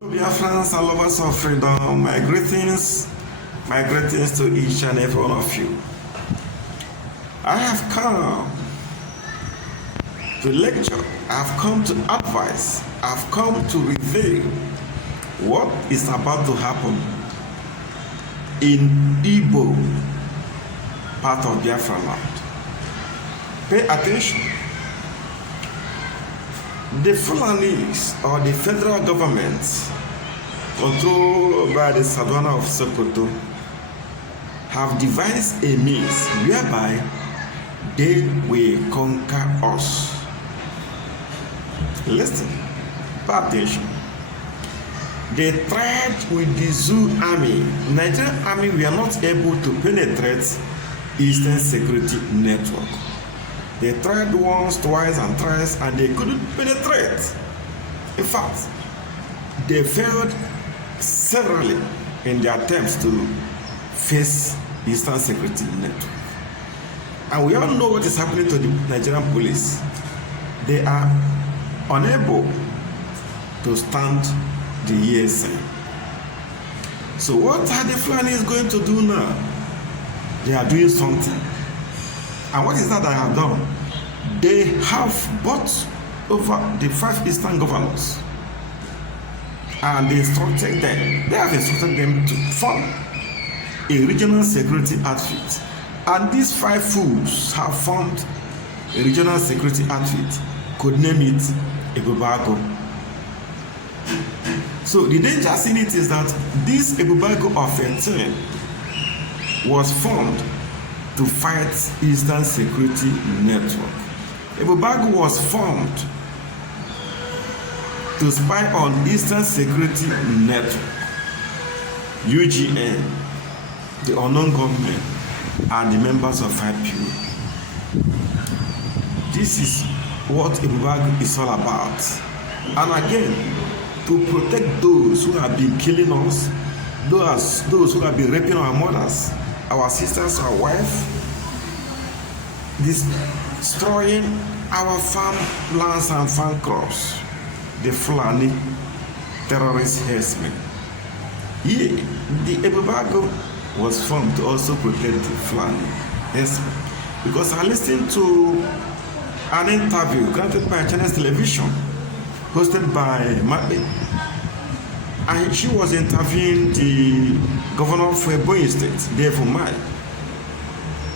Biafrans and lovers of freedom, my greetings to each and every one of you. I have come to lecture, I have come to advise, I have come to reveal what is about to happen in Igbo part of Biafra land. Pay attention. The Fulanis or the federal government controlled by the Savannah of Sokoto have devised a means whereby they will conquer us. Listen, pay attention. They tried with the Zoo Army. Nigerian Army were not able to penetrate Eastern Security Network. They tried once, twice, and thrice, and they couldn't penetrate. In fact, they failed severally in their attempts to face Eastern Security Network. And we all know what is happening to the Nigerian police. They are unable to stand the ESN. So what are the Fulanis going to do now? They are doing something. And what is that I have done? They have bought over the 5 Eastern governors and they instructed them. They have instructed them to form a regional security outfit. And these 5 fools have formed a regional security outfit. Could name it Ebubago. So the danger in it is that this Ebubago of 18 was formed to fight Eastern Security Network. Ebubago was formed to spy on Eastern Security Network, UGN, the unknown government, and the members of IPU. This is what Ebubago is all about. And again, to protect those who have been killing us, those who have been raping our mothers, our sisters, our wives, destroying our farmlands and farm crops, the Fulani terrorist herdsmen. Here, the Ebubago was formed to also protect the Fulani herdsmen. Because I listened to an interview granted by Chinese television, hosted by Mabe, and she was interviewing the governor of Ebonyi State, Dave Umahi.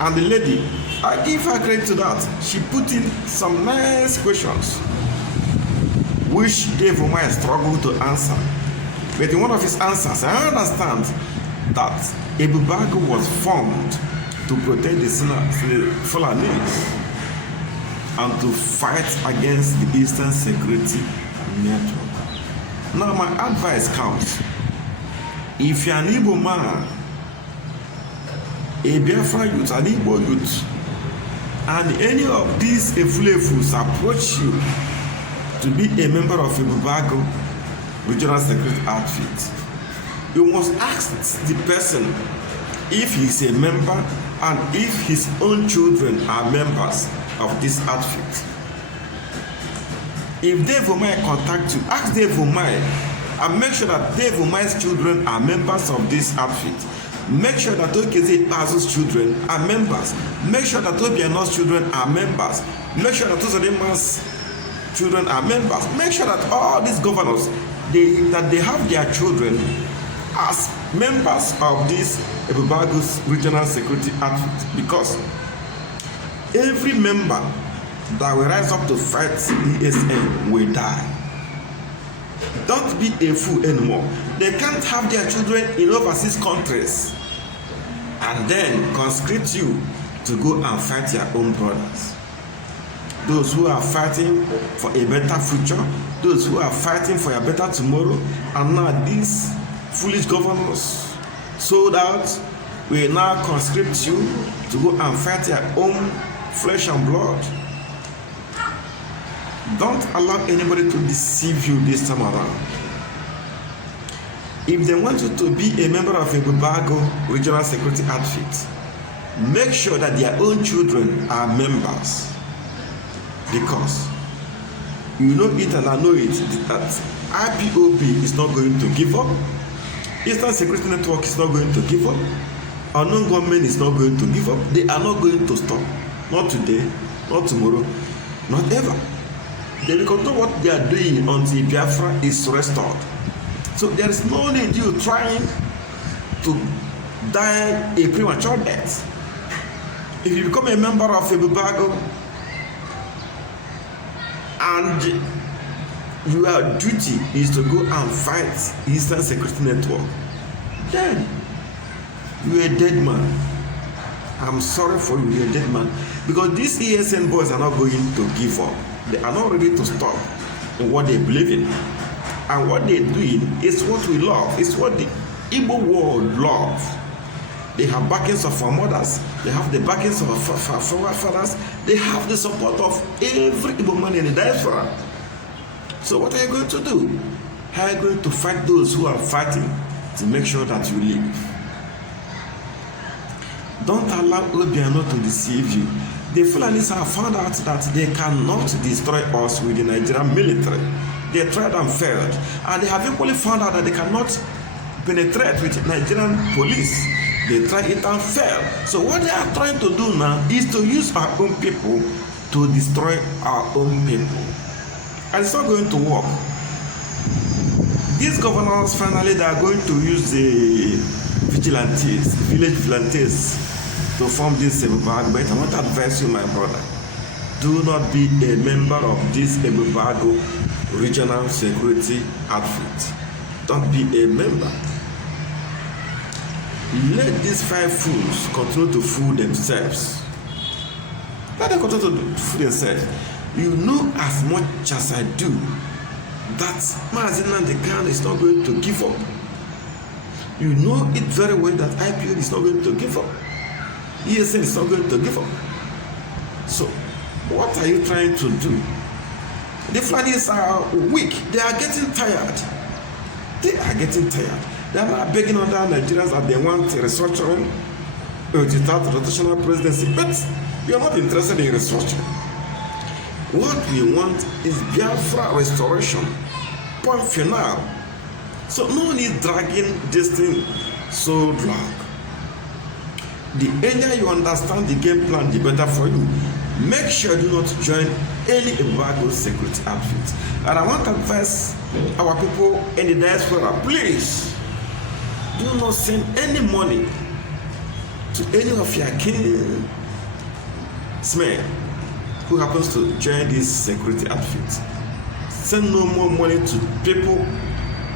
And the lady, I give her credit to that. She put in some nice questions, which Dave Umahi struggled to answer. But in one of his answers, I understand that Ebubago was formed to protect the Fulanis and to fight against the Eastern Security Network. Now my advice comes, if you're an Igbo man, a Biafra youth, an Igbo youth, and any of these Efulefus approach you to be a member of Ebubago Regional Security Outfit, you must ask the person if he is a member and if his own children are members of this outfit. If Dave Umahi contact you, ask Dave Umahi and make sure that Dave Umahi's children are members of this outfit. Make sure that Okeze Ikpeazu's children are members. Make sure that Obiano's children are members. Make sure that Uzodimma's children are members. Make sure that all these governors, they have their children as members of this Ebubago's regional security outfit. Because every member that will rise up to fight ESN will die. Don't be a fool anymore. They can't have their children in overseas countries and then conscript you to go and fight your own brothers. Those who are fighting for a better future, those who are fighting for a better tomorrow, and now these foolish governors sold out will now conscript you to go and fight your own flesh and blood. Don't allow anybody to deceive you this time around. If they want you to be a member of Ebubago Regional Security Outfit, make sure that their own children are members. Because you know it and I know it that IPOB is not going to give up. Eastern Security Network is not going to give up. Unknown government is not going to give up. They are not going to stop. Not today, not tomorrow, not ever. They will continue what they are doing until Biafra is restored. So there is no need you trying to die a premature death. If you become a member of Ebubago and your duty is to go and fight Eastern Security Network, then you are a dead man. I'm sorry for you, you're a dead man. Because these ESN boys are not going to give up. They are not ready to stop in what they believe in. And what they're doing is what we love. It's what the Igbo world loves. They have backings of our mothers. They have the backings of our fathers. They have the support of every Igbo man in the diaspora. So what are you going to do? How are you going to fight those who are fighting to make sure that you live? Don't allow Obiano to deceive you. The Fulanis have found out that they cannot destroy us with the Nigerian military. They tried and failed. And they have equally found out that they cannot penetrate with Nigerian police. They tried it and failed. So what they are trying to do now is to use our own people to destroy our own people. And it's not going to work. These governors, finally, they are going to use the vigilantes, village vigilantes, to form this Ebubago. But I want to advise you, my brother, do not be a member of this Ebubago regional security outfit. Don't be a member. Let these 5 fools continue to fool themselves. Let them continue to fool themselves. You know as much as I do that Mazi Nnamdi Kanu is not going to give up. You know it very well that IPOB is not going to give up. ESN is not going to give up. So, what are you trying to do? The Fulanis are weak. They are getting tired. They are getting tired. They are not begging other Nigerians that they want a restructuring without rotational presidency. But we are not interested in restructuring. What we want is Biafra restoration. Point final. So no need dragging this thing so long. The earlier you understand the game plan, the better for you. Make sure you do not join any Ebubago security outfit. And I want to advise our people in the diaspora, please do not send any money to any of your kinsmen who happens to join this security outfit. Send no more money to people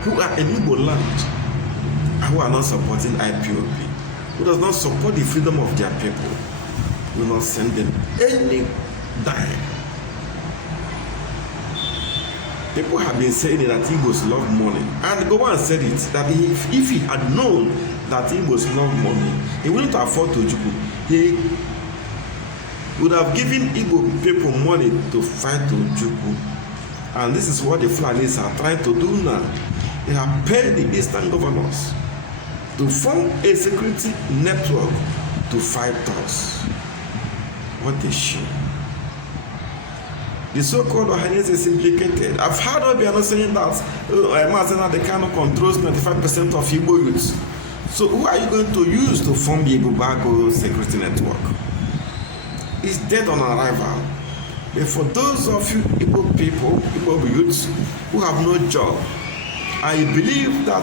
who are in Igbo land and who are not supporting IPOB, who does not support the freedom of their people. Will not send them any dime. People have been saying that Igbos love money, and Gowan said it that if he had known that Igbos love money, he wouldn't afford Ojukwu. He would have given Igbo people money to fight Ojukwu. And this is what the Fulanis are trying to do now. They have paid the Eastern governors to form a security network to fight us. What a shame. The so-called Ohanese is implicated. I've heard Obiano saying that Mazi Nnamdi Kanu controls 95% of Igbo youths. So who are you going to use to form the Ebubago security network? It's dead on arrival. But for those of you Igbo people, Igbo youths who have no job, I believe that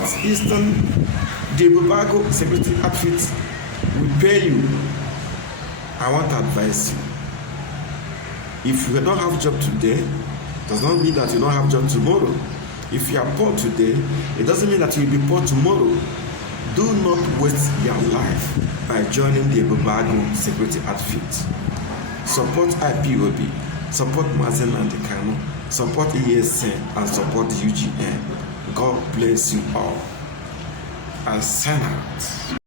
the Ebubago security outfit will pay you. I want to advise you. If you don't have a job today, it does not mean that you don't have a job tomorrow. If you are poor today, it doesn't mean that you will be poor tomorrow. Do not waste your life by joining the Ebubago security outfit. Support IPOB, support Mazi Nnamdi Kanu, support ESN, and support UGN. God bless you all. And sign out.